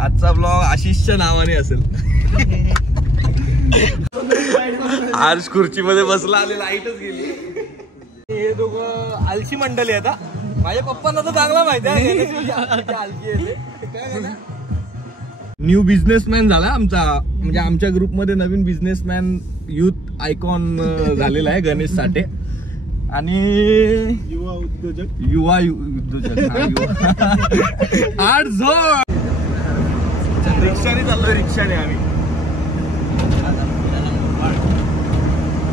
आजचा ब्लॉग आशिषच्या नावाने असेल. आज खुर्चीमध्ये बसला आणि लाईटच गेली. हे दोघं आलशी मंडळी आता. माझ्या पप्पांना तर चांगला माहिती आहे. न्यू बिझनेसमॅन झाला आमचा, म्हणजे आमच्या ग्रुपमध्ये नवीन बिझनेसमॅन युथ आयकॉन झालेला आहे गणेश साठे. आणि युवा उद्योजक 8 जोड रिक्षाने चाललोय. रिक्षाने आम्ही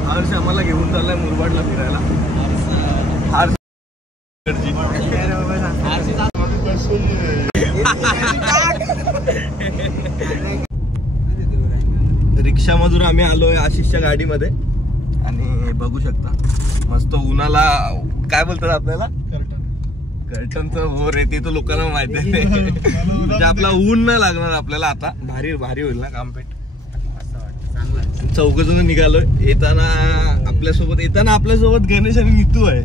हर्ष आम्हाला घेऊन चाललाय मुरबाडला फिरायला. रिक्षा मधून आम्ही आलोय आशिषच्या गाडीमध्ये. आणि बघू शकता मस्त उन्हाला काय बोलतात आपल्याला, कर्टनचं भोर येते तो लोकांना माहिती आहे. म्हणजे आपला ऊन नाही लागणार आपल्याला. आता भारी भारी होईल ना कामपेट. 4 जण निघालोय. येताना आपल्यासोबत गणेश आणि नीतू आहे.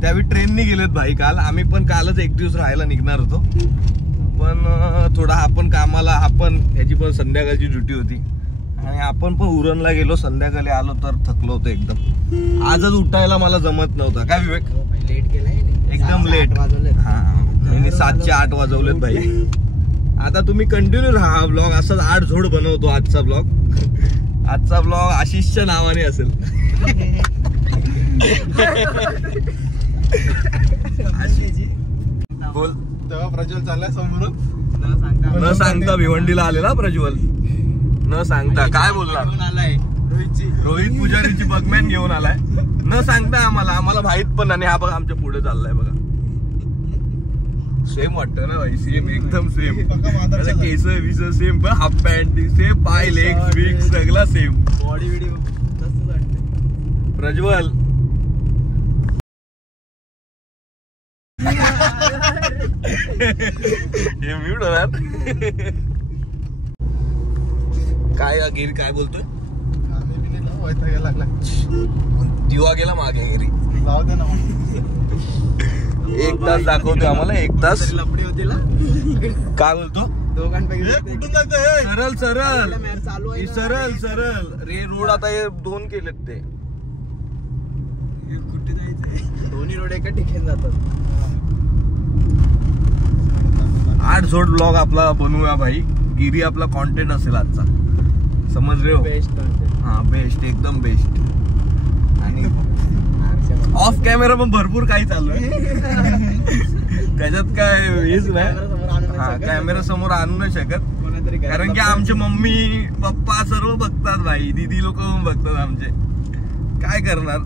त्यावेळी ट्रेनने गेलेत भाई काल. आम्ही पण कालच 1 दिवस राहायला निघणार होतो, पण थोडा आपण कामाला, आपण ह्याची पण संध्याकाळची ड्युटी होती आणि आपण पण उरणला गेलो. संध्याकाळी आलो तर थकलो होतो एकदम. आजच उठायला मला जमत नव्हतं. काय विवेक? लेट केलाय एकदम लेट. हा, 7चे 8 वाजवलेत भाई. आता तुम्ही कंटिन्यू राहा. ब्लॉग असाच 8 जोड बनवतो. आजचा ब्लॉग आशिषच्या नावाने असेल. बोल. तेव्हा प्रज्वल चाललाय समोरून न सांगता भिवंडीला आलेला प्रज्वल. न सांगता काय बोलणार. रोहित पुजारीची बगमॅन घेऊन आलाय न सांगता आम्हाला माहित पण. आणि हा बघा आमच्या पुढे चाललाय बघा. सेम वाटतं ना भाई. सेम एकदम सेम. केस विस सेम, हाफ पॅन्ट सेम, पाय लेग बिग सगळा सेम. बॉडी व्हिडिओ तसंच वाटतं. प्रज्वल हे म्यूट होणार. काय गिरी काय बोलतोय? दिवा गेला मागे गिरी. जाऊ दे ना. 1 तास दाखवतो आम्हाला. 1 तास लपडी होती. काय बोलतो? दोघांपैकी कुठून जातोय? सरळ रे रोड. आता हे 2 केलेत ते. कुठे जायचंय? दोन्ही रोड एका ठिकाणी जातात. 8 जोड ब्लॉग आपला बनवूया भाई. गिरी आपला कॉन्टेंट असेल आजचा. समज रे हो? Best content. हा बेस्ट, एकदम बेस्ट. आणि ऑफ कॅमेरा पण भरपूर काही चालू आहे. त्याच्यात काय हेच नाही. हा, कॅमेरा समोर आणू नाही शकत. कारण की आमचे मम्मी पप्पा सर्व बघतात भाई. दीदी लोक पण बघतात आमचे. काय करणार.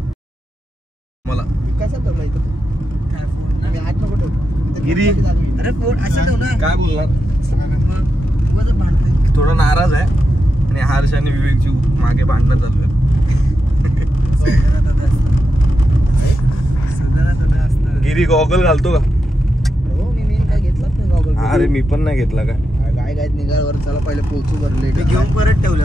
मला गिरी काय बोलणार. थोडं नाराज आहे. आणि हर्ष आणि विवेकची मागे भांडणं चालू आहे. गिरी गॉगल घालतो का? अरे मी पण नाही घेतला. काय निघावर चला पहिले पोहोचू. भरले घेऊन परत ठेवलं.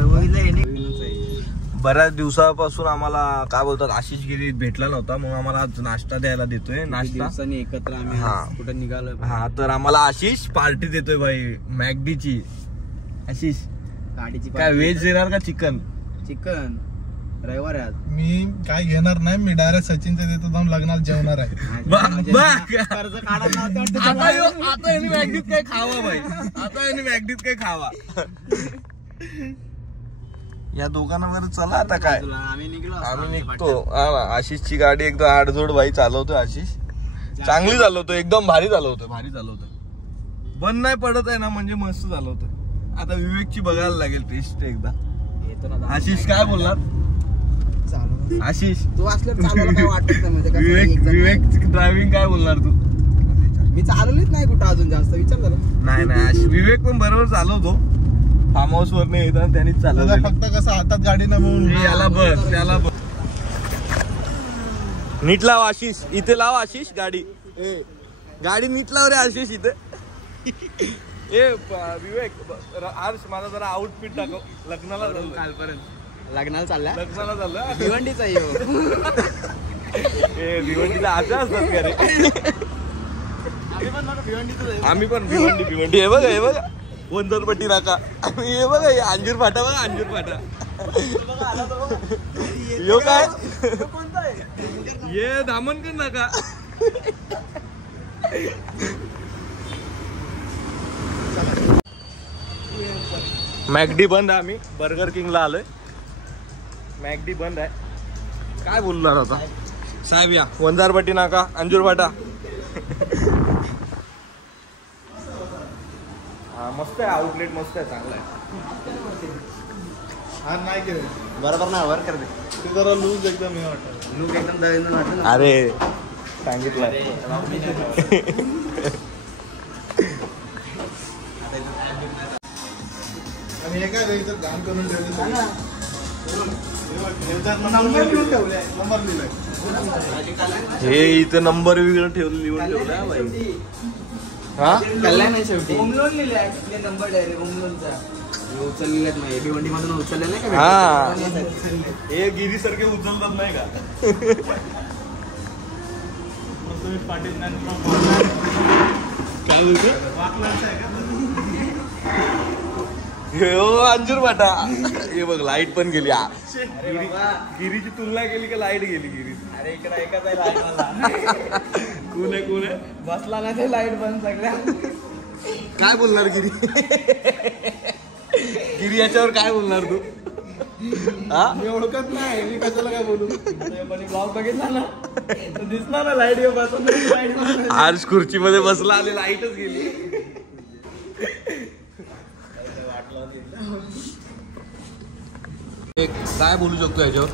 बऱ्याच दिवसापासून आम्हाला काय बोलतात आशिष गिरी भेटला नव्हता, म्हणून आम्हाला आज नाश्ता द्यायला देतोय. नाश्ता एकत्र आम्ही कुठे निघालोय. हा, तर आम्हाला आशिष पार्टी देतोय भाई मॅकडीची. आशिष गाडीची काय व्हेज देणार का चिकन? चिकन रविवार आज. मी काय घेणार नाही. मी डायरेक्ट सचिनच्या देतो जाऊन लग्नाला जेवणार आहे. कर्ज काढायला आता यांनी मॅगडीत काय खावा भाई. आता यांनी मॅगडीत काय खावा. या दुकानावर चला आता. काय आम्ही निघतो. आशिषची गाडी एकदम 8 जोड भाई चालवतोय आशिष. चांगली चालवतोय. एकदम भारी चालवतोय. बंद नाही पडत आहे ना, म्हणजे मस्त चालवतोय. आता विवेकची बघायला लागेल टेस्ट एकदा. आशिष काय बोलणार? आशिष तू असल्यावर काय वाटत नाही. विवेक ड्रायव्हिंग काय बोलणार तू? मी चालवलीच नाही कुठं अजून जास्त. विचार झाला. नाही विवेक पण बरोबर चालवतो. फार्म हाऊस वर नाही येतात त्यांनीच चालवलं. फक्त कसं हातात गाडी नाही म्हणून. याला बस त्याला बस. नीट लाव आशिष. इथे लाव आशिष गाडी. गाडी नीट लाव रे आशिष इथे. विवेक हर्ष माझा जरा आउटफिट दाखव. लग्नाला कालपर्यंत लग्नाला चाललं. भिवंडीचा भिवंडीला आजा असतात का रे? आम्ही पण भिवंडी. हे बघा वंदरपट्टी नाका. हे बघा हे अंजीर फाटा बघा, अंजीर फाटा. यो काय ये दामनकर नाका. मॅकडी बंद आहे. आम्ही बर्गर किंगला आलोय. मॅकडी बंद आहे. काय बोलणार आता साहेब. या वंजारपट्टी नाका, अंजूर फाटा. हा मस्त आहे आउटलेट, मस्त आहे, चांगला आहे. हा नाही केलं बरोबर ना वर कर दे. ते जरा लूज एकदम हे वाटत. लूक एकदम दळून वाटलं ना. अरे सांगितलं. आणि हे काय इथं काम करून ठेवले. नंबर लिहून ठेवले. नंबर लिहिलाय. हे इथं नंबर लिहून ठेवला भाई. हा कल्याण आहे शेवटी. होम लोन लिहिले ऍक्च्युअली नंबर डायरेक्ट होम लोनचा. उचललेलाच नाही. भिवंडी मधून उचललेला आहे का? हा हे गिरी सारखे उचलतात नाही का. काय बोलतो अंजूर फाटा. हे बघ लाईट पण गेली. गिरीची तुलना केली का लाईट गेली गिरी. अरे इकडे एकच आहे लाईट मला. कोण आहे बसला ना ते लाईट बंद सगळ्या. काय बोलणार गिरी. गिरी याच्यावर काय बोलणार तू. हा मी ओळखत नाही. मी कशाला काय बोलू. ब्लॉग बघितला ना दिसणार ना लाईट बसून. लाईट आज खुर्ची मध्ये बसला आणि लाईटच गेली. काय बोलू शकतो याच्यावर.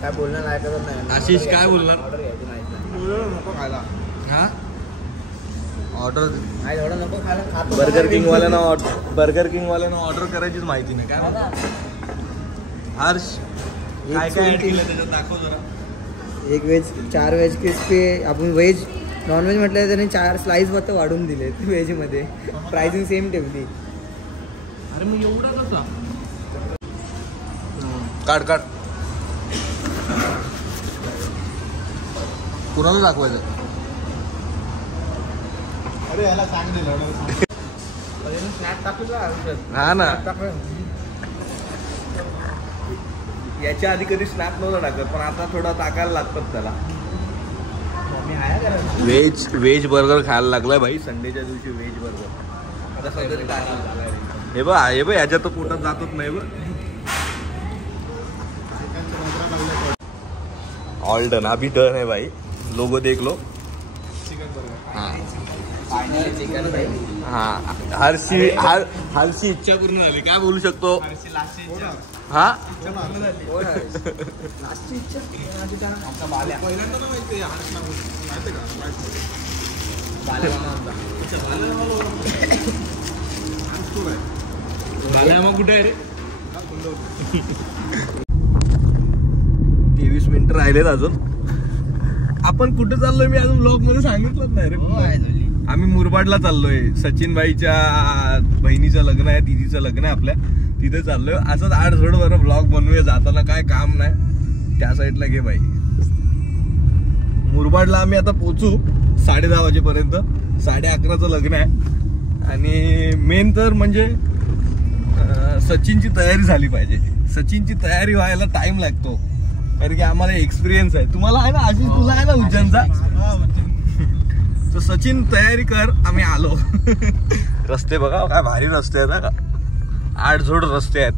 काय बोलणं ऐकत नाही. आशिष काय बोलणार. नको खायला. हा ऑर्डर एवढं नको खायला. बर्गर किंग वाल्यांना ऑर्डर करायचीच माहिती नाही. काय हर्ष काय काय ऍड केलं त्याच्यात दाखव जरा. एक व्हेज 4 व्हेज क्रिस्पी. आपण व्हेज नॉन व्हेज म्हटलं त्याने 4 स्लाइस फक्त वाढून दिले व्हेज मध्ये. प्राइसिंग सेम ठेवली. अरे मग एवढा कसा. काढ कुणाला दाखवायचं. अरे याला सांग दिलं. स्नॅप टाकला. हा ना याच्या आधी कधी स्नॅप नव्हता टाकत पण आता थोडा टाकायला लागतात त्याला. व्हेज बर्गर खायला लागलाय भाई. संडेच्या दिवशी व्हेज बर्गर आता सगळं टाकायला लागलाय. हे बघ याच्यात तर पोटात जातच नाही. बघ ऑल डन. अभी डन है भाई. लोगो देख लो. हा हरशी इच्छा पूर्ण झाली. काय बोलू शकतो. हा मग कुठे आहे रे. 23 मिनिटं राहिलेत अजून. आपण कुठे चाललोय मी अजून ब्लॉग मध्ये सांगितलंच नाही रे. आम्ही मुरबाडला चाललोय. सचिन भाईच्या बहिणीचं लग्न आहे, दिदीचं लग्न आहे आपल्या. तिथे चाललोय. असंच 8-10 वर ब्लॉग बनवूया. जाताना काय काम नाही त्या साईडला घे बाई. मुरबाडला आम्ही आता पोहोचू 10:30 वाजेपर्यंत. 11:30चं लग्न आहे. आणि मेन तर म्हणजे सचिनची तयारी झाली पाहिजे. सचिनची तयारी व्हायला टाइम लागतो कारण की आम्हाला एक्सपिरियन्स आहे. तुम्हाला आहे ना आशिष. तुला आहे ना उज्जैनचा. तर सचिन तयारी कर. आम्ही आलो. रस्ते बघा काय भारी रस्ते आहेत. 8-10 रस्ते आहेत.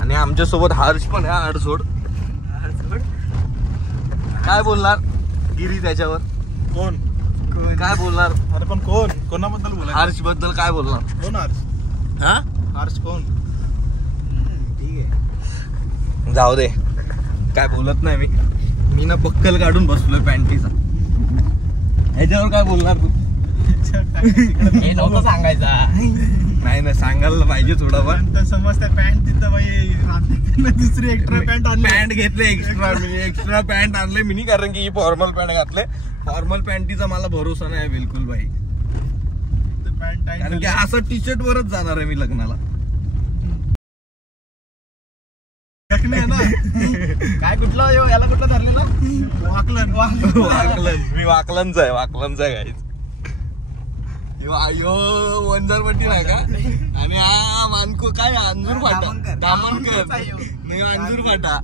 आणि आमच्या सोबत हर्ष पण आहे. 8-10 काय बोलणार गिरी त्याच्यावर. कोण काय बोलणार. अरे पण कोणाबद्दल बोला. हर्ष बद्दल काय बोलणार. कोण हर्ष. हा हर्ष कोण. ठीक आहे जाऊ दे. काय बोलत नाही मी ना बक्कल काढून बसलोय पॅन्टीचा. ह्याच्यावर काय बोलणार तू. हे नव्हतं सांगायचा. नाही सांगायला पाहिजे थोडंफार. समजते पॅन्ट तिथं बाई. दुसरी एक्स्ट्रा पॅन्ट आणली. पॅन्ट घेतले एक्स्ट्रा पॅन्ट आणले मिनी कारण की फॉर्मल पॅन्ट घातले. फॉर्मल पॅन्टीचा मला भरोसा नाही बिलकुल भाई. कारण की असं टी शर्ट वरच जाणार आहे मी लग्नाला. काय कुठला याला कुठला धरलेला. मी वाकलनचा आहे. गाईज अयो वंजारपट्टी नाही का आणि हा मानको काय अंजूर फाटा दामनकर नाही अंजूर फाटा.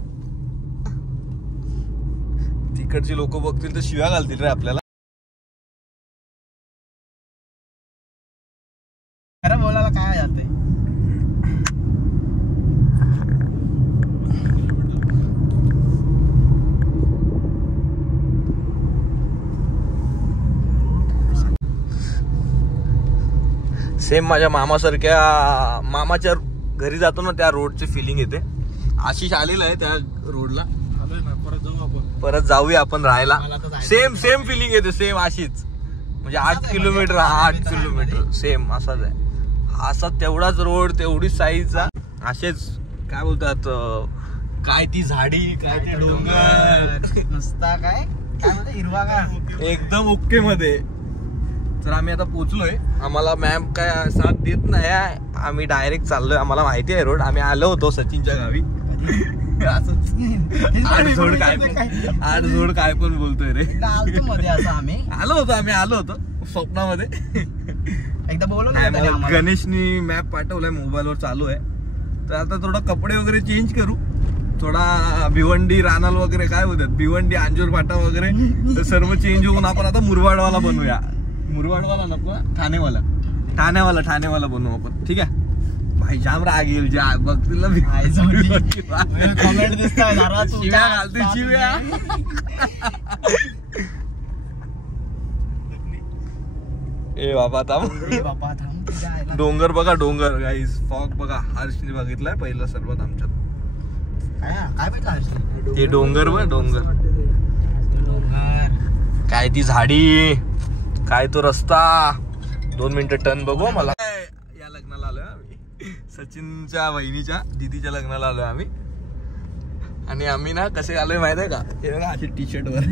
तिकडची लोक बघतील तर शिव्या घालतील रे आपल्याला. अरे बोलायला काय जाते. सेम माझ्या मामासारख्या मामाच्या घरी जातो ना त्या रोडची फिलिंग येते. आशिष आलेला आहे त्या रोडला. परत जाऊया आपण राहायला. सेम फिलिंग येते सेम अशीच. म्हणजे 8 किलोमीटर 8 किलोमीटर सेम असाच आहे. असा तेवढाच रोड तेवढीच साईजचा. असेच काय बोलतात काय ती झाडी काय ते डोंगर नुसता काय म्हणते हिरवा का एकदम ओके मध्ये. तर आम्ही आता पोहोचलोय. आम्हाला मॅम काय साथ देत नाही. आम्ही डायरेक्ट चाललोय. आम्हाला माहिती आहे रोड. आम्ही आलो होतो सचिनच्या गावी. आठ जोड काय पण बोलतोय रे. आलो होतो स्वप्नामध्ये. एकदा बोलवलं गणेशनी मॅप पाठवलाय मोबाईलवर चालू आहे. तर आता थोडा कपडे वगैरे चेंज करू. थोडा भिवंडी रानाल वगैरे काय होतात भिवंडी अंजूर फाटा वगैरे तर सर्व चेंज होऊन आपण आता मुरबाडवाला बनवूया. मुरबाडवाला नको ठाणेवाला बनवू आपण. ठीक आहे भाई. जाम राग येईल ज्या बघतील ना शिव्या घालते शिव्या. ए बाबा थांब. डोंगर बघा डोंगर गाईस. फॉग बघा. हर्षने बघितलाय पहिला सर्वात आमच्यात. ते डोंगर बघ डोंगर काय ती झाडी काय तो रस्ता. 2 मिनिटं टर्न बघू. मला या लग्नाला आलोय आम्ही. सचिनच्या बहिणीच्या दीदीच्या लग्नाला आलोय आम्ही. आणि आम्ही ना कसे आलोय माहित आहे का. हे बघा असे टी शर्ट वर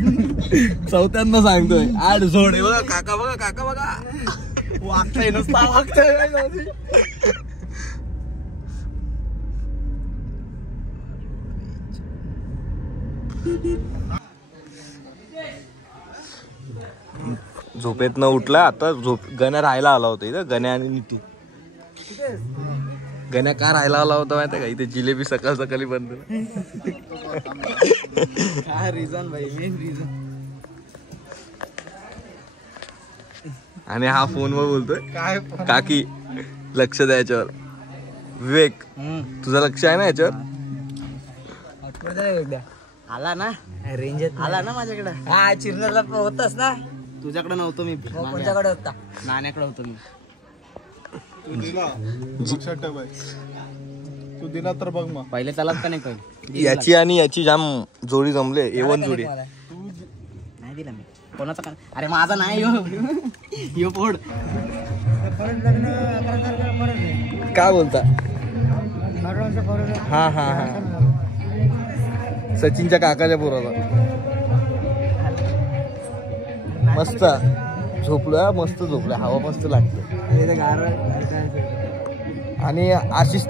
चौथ्यांदा सांगतोय 8 जोड. बघा काका बघा वागताय नुसता वागताय. झोपेत न उठला. आता गण्या राहायला आला होता इथं. गण्या आणि नीतू. गण्या का राहायला आला होता माहिती का. इथे जिलेबी सकाळी बंद. काय रिझन भाई मेन रिझन. आणि हा फोनवर बोलतोय काय काकी लक्ष द्या याच्यावर. विवेक तुझं लक्ष आहे ना याच्यावर. आला ना रेंज आला ना माझ्याकडे. हा चिरनेरला होतास ना. तुझ्याकडे नव्हतो मी. कोणत्याकडे होता. नाण्याकडे होतो मी. तू दिला तर बघ मग. पहिले त्यालाच का नाही कळलं. याची आणि याची जाम जोडी जमले. A1 जोडी. नाही दिला मी कोणाचा का. अरे माझा नाही यो पोड. काय बोलता. हा सचिनच्या काकाच्या पोराला. मस्त झोपलोय. मस्त झोपलोय. हवा मस्त लागते. आणि आशिष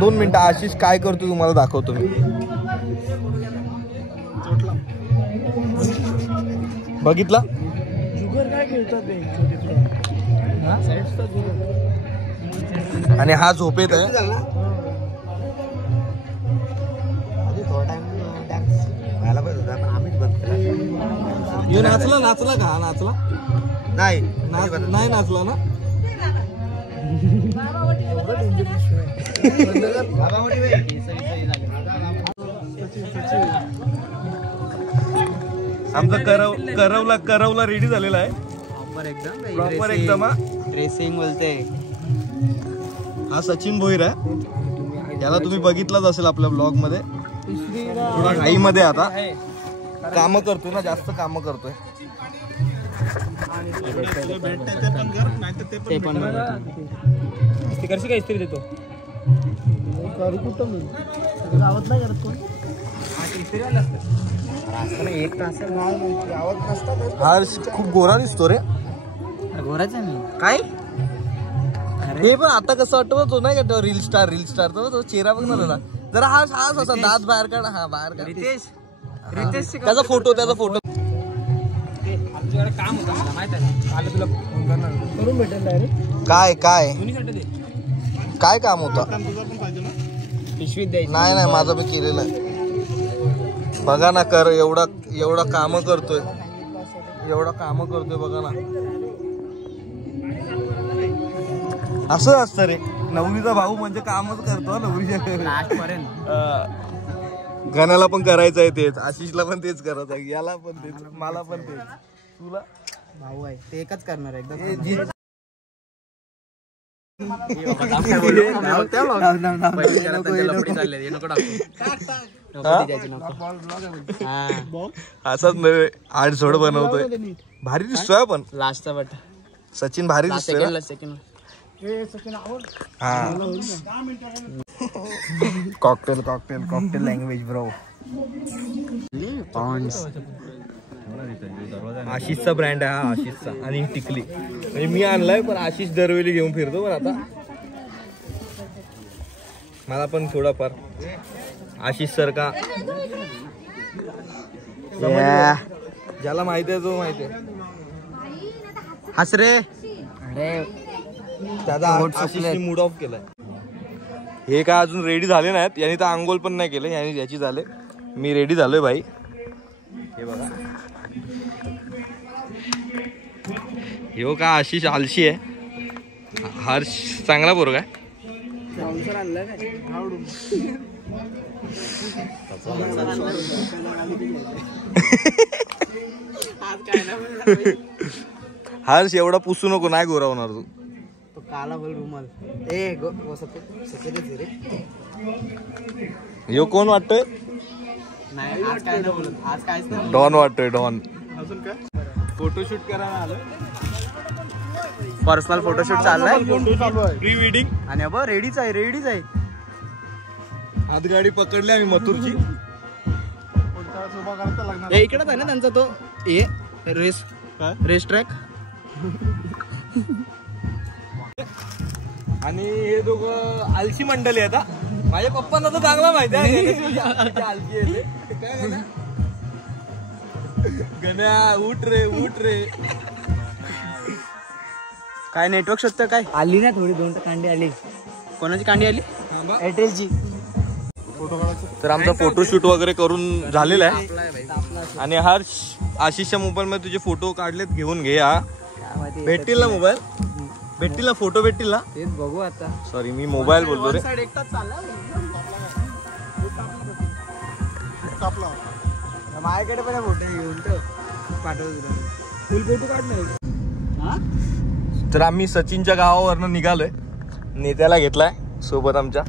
2 मिनिटं. आशिष काय करतो तुम्हाला दाखवतो मी. बघितला आणि हा झोपेत आहे. नाचला का. नाचला नाही नाचला ना. आमचा करवला रेडी झालेला आहे. प्रॉपर एकदम ड्रेसिंग बोलते. हा सचिन भोईर आहे. याला तुम्ही बघितलाच असेल आपल्या ब्लॉग मध्ये. थोडा घाई मध्ये आता काम करतोय ना. जास्त काम करतोय. कशी काय इस्त्री देतो. एक तास हर्ष खूप गोरा दिसतो रे. गोराच आहे मी काय. हे पण आता कसं वाटतं तो नाही का रील स्टार तो चेहरा बघ ना त्याला जरा. हा असा दात बाहेर काढ. हा बाहेर काढ. रितेश त्याचा फोटो तुझ्याकडे काम होतं मला माहित आहे. आलं तुला फोन करणार करून भेटेल डायरेक्ट. काय काय दोन्हीसाठी दे. काय काम होतं? पिशवीत द्यायची. नाही माझं मी केलेलं आहे. बघा ना कर एवढा काम करतोय बघा ना. असं असतं रे नवरीचा भाऊ म्हणजे कामच करतो नवरीच्या लास्ट पर्यंत. गाण्याला पण करायचं आहे तेच, आशिषला पण तेच करायचं आहे, याला पण तेच, मला पण तेच. तुला भाऊ आहे ते एकच करणार एकदा. असाच नव्हे आडझोड बनवतोय. भारी दिसतोय पण लास्टचा बट सचिन भारी दिसतोय. Second cocktail language bro. आशिषचा ब्रँड आहे हा, आशिषचा. आणि ही टिकली म्हणजे मी आणलाय पण आशिष दरवेळी घेऊन फिरतो. पण आता मला पण थोडाफार आशिष सारखा ज्याला माहिती आहे तो माहिती आहे. हस रे. अरे त्याचा आशिषने मूड ऑफ केलाय. हे काय अजून रेडी झाले नाहीत, यांनी तर आंघोळ पण नाही केले, यांनी याची झाले. मी रेडी झालोय भाई. हे बघा हे का आशिष आलशी आहे. हर्ष चांगला पोरगा आहे. हर्ष एवढा पुसू नको, नाही गोरावणार तू. काला बोल रुमाल. यो कोण वाटतोय? नाही आज काय नाही बोलत. आज काहीच नाही. डॉन वाटतोय डॉन. अजून काय फोटोशूट करायला आलं. पर्सनल फोटोशूट चाललाय. प्री वेडिंग आणि अब रेडीच आहे. आज गाडी पकडली आम्ही मथुरची. इकडेच आहे ना त्यांचा तो रेस ट्रॅक. आणि हे दोघं आलशी मंडळी आहेत. माझ्या पप्पांना तर चांगला माहिती आहे आलशी आहे ते. काय गण्या उठ रे. काय नेटवर्क शोधतं काय? आली ना थोडी 2 कांडी आली. कोणाची कांडी आली? एअरटेलची. तर आमचा फोटोशूट वगैरे करून झालेला आहे. आणि हर्ष आशिषच्या मोबाईल मध्ये तुझे फोटो काढलेत, घेऊन घे. हा भेटतील ना मोबाईल? भेटतील ना फोटो? भेटतील ना? तेच बघू आता. सॉरी मी मोबाईल बोलतो रे. माझ्याकडे पण फोटो घेऊन पाठवतो. फुल फोटो काढणार. तर आम्ही सचिनच्या गावावरनं निघालोय. नेत्याला घेतलाय सोबत आमच्या.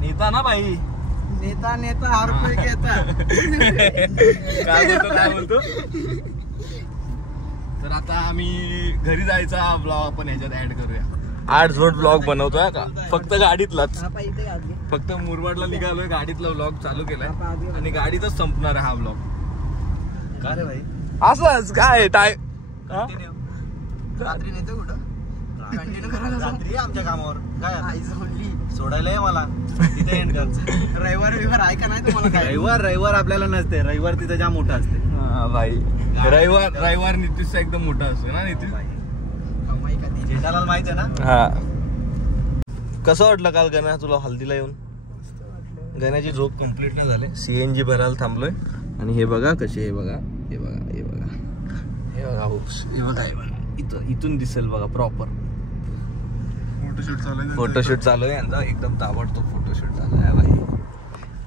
नेता ना बाई. नेता 100 रुपये घेता. काय बोलतो. तर आता आम्ही घरी जायचा ब्लॉग आपण ह्याच्यात ऍड करूया. 8 झोड ब्लॉग बनवतोय का फक्त गाडीतलाच. फक्त मुरबाडला निघालोय, गाडीतला ब्लॉग चालू केलाय आणि गाडीतच संपणार आहे हा ब्लॉग. का रे भाई असंच काय टाइम. रात्री नेतो कुठं? रात्री आमच्या कामावर काय सोडायला आहे मला तिथे एंड करायचं. रविवार आहे का नाही तुम्हाला? रविवार आपल्याला नसते. रविवार तिथे जाम मोठा असते भाई. रविवार नितीशचा एकदम मोठा असतो ना. नितीश जेठालाल माहित आहे ना. हा. कसं वाटलं काल गण्या तुला हल्दीला येऊन? गण्याची झोप कम्प्लीट नाही झाली. CNG भरायला थांबलोय. आणि हे बघा कसे, हे बघा इथून दिसेल बघा प्रॉपर. फोटोशूट चालू आहे यांचा. एकदम ताबडतोब फोटोशूट चालू आहे भाई.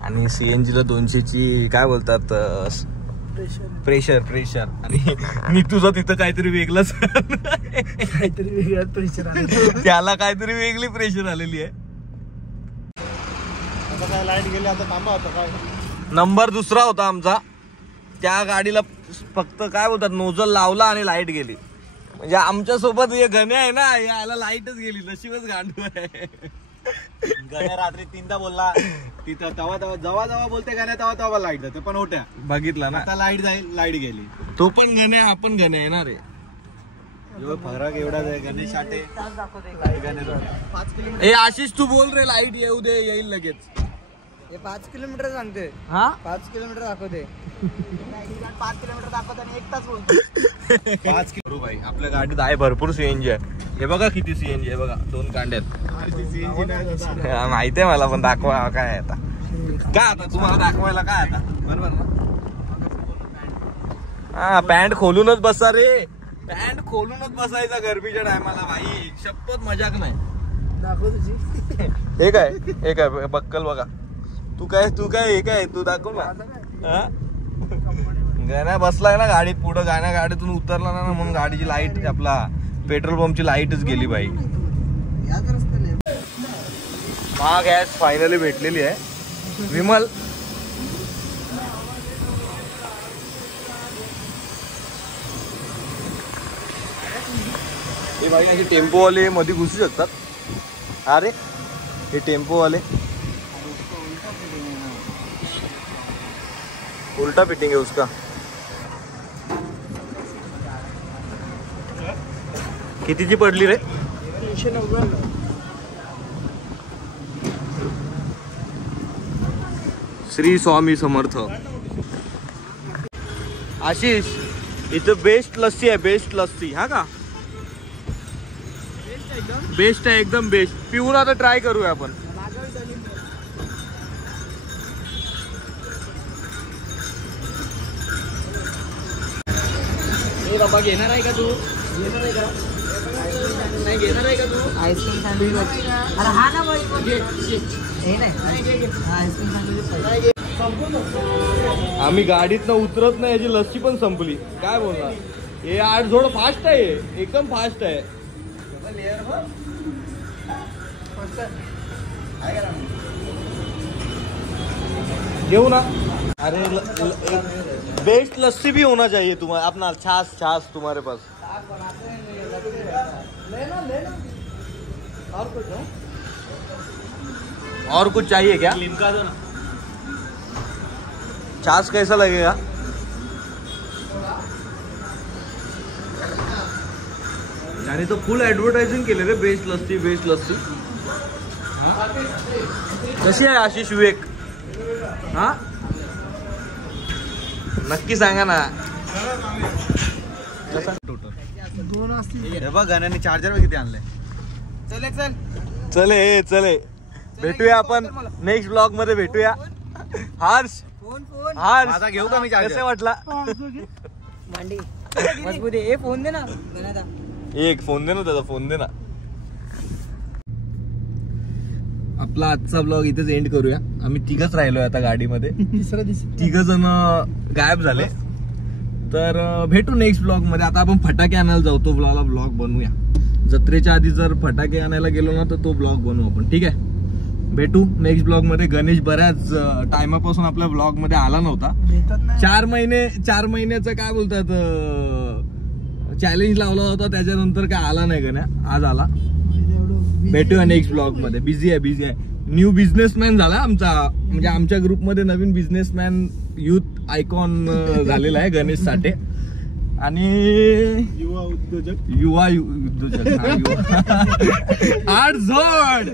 आणि CNG ला 200ची काय बोलतात प्रेशर. आणि मी तुझं तिथं काहीतरी वेगळंच प्रेशर त्याला काहीतरी वेगळी प्रेशर आलेली आहे. आता काय लाईट गेली. आता थांबा. आता काय नंबर दुसरा होता आमचा. त्या गाडीला फक्त काय बोलतात नोजल लावला आणि लाईट गेली. म्हणजे आमच्या सोबत हे गण्या आहे ना, याला लाईटच गेली. नशीबच गांडू आहे. गण्या रात्री 3दा बोलला तिथं. तेव्हा जेव्हा बोलते गण्या तेव्हा लाईट जाते. पण होत्या बघितला ना. आता लाईट जाईल. लाईट गेली. तो पण गण्या, आपण गण्या येणार आहे. फरक एवढाच आहे. गणेश शाटे ए आशिष तू बोल रे, लाईट येऊ दे, येईल लगेच. हे 5 किलोमीटर सांगते. हा 5 किलोमीटर दाखवते. 5 किलोमीटर दाखवत आणि 1 तास बोलतो. 5 किलो भाई आपल्या गाडीत आहे भरपूर सीएनजी आहे. हे बघा किती सीएनजी आहे बघा 2 कांड्यात. माहिती आहे मला पण दाखवा काय आहे आता. काय आता तुम्हाला दाखवायला काय आता बरोबर ना. हा पॅन्ट खोलूनच बसा रे. पॅन्ट खोलूनच बसायचा गरमीच्या टायमाला भाई. शपथ मजाक नाही. दाखव तुझी. हे काय बक्कल बघा. तू काय हे काय तू दाखव ना. गाण्या बसलाय ना गाडीत पुढं. गाडीतून उतरला ना म्हणून गाडीची लाईट आपला पेट्रोल पंपची लाईटच गेली बाई. हा गॅस फायनली भेटलेली आहे. विमल हे भाई असे टेम्पोवाले मध्ये घुसू शकतात. अरे हे टेम्पोवाले उल्टा फिटिंग है उसका. कितीची पडली रे. 390. श्री स्वामी समर्थ. आशिष इथं बेस्ट लस्सी आहे. बेस्ट लस्सी हा का. बेस्ट आहे एकदम बेस्ट. पिऊन आता ट्राय करूया आपण. बाबा घेणार आहे का तू. नाही घेणार आहे का तू. Ice cream sandwich. अरे हा ना बाई हे नाही आईस्क्रीम सँडविच. आम्ही गाडीत न उतरत नाही याची लस्सी पण संपली. काय बोलणार. हे 8 जोड फास्ट आहे. एकदम फास्ट आहे. घेऊ ना. अरे बेस्ट लस्सी भी होना चाहिए तुम्हारे अपना. छाछ तुम्हारे पास. और कुछ चाहिए क्या. लिमका दो ना. छाछ कैसा लगेगा. यानी तो फुल ऍडव्हर्टायझिंग केले रे. Best lassi best lassi. कशी आहे आशिष विवेक. हा नक्की सांगा ना. हे बघ गाण्याने चार्जर किती आणलंय. चले भेटूया आपण नेक्स्ट ब्लॉग मध्ये भेटूया. हर्ष माझा घेऊ का मी चार्जर. कसं वाटला. मांडी मजबूत आहे. फोन दे ना. एक फोन दे ना. त्याचा फोन दे ना. आपला आजचा ब्लॉग इथेच एंड करूया. आम्ही 3घच राहिलोय आता गाडीमध्ये. 3घ जण गायब झाले. तर भेटू नेक्स्ट ब्लॉग मध्ये. आता आपण फटाके आणायला जाऊ. तो ब्लॉग बनवूया. जत्रेच्या आधी जर फटाके आणायला गेलो ना तर तो ब्लॉग बनवू आपण. ठीक आहे. भेटू नेक्स्ट ब्लॉग मध्ये. गणेश बऱ्याच टाइमापासून आपल्या ब्लॉग मध्ये आला नव्हता. 4 महिन्याचं काय बोलतात चॅलेंज लावला होता. त्याच्यानंतर काय आला नाही गण्या. आज आला. भेटूया नेक्स्ट ब्लॉग मध्ये. बिझी आहे. न्यू बिझनेसमॅन झाला आमचा. म्हणजे आमच्या ग्रुपमध्ये नवीन बिझनेसमॅन युथ आयकॉन झालेला आहे गणेश साठे. आणि युवा उद्योजक 8 जोड.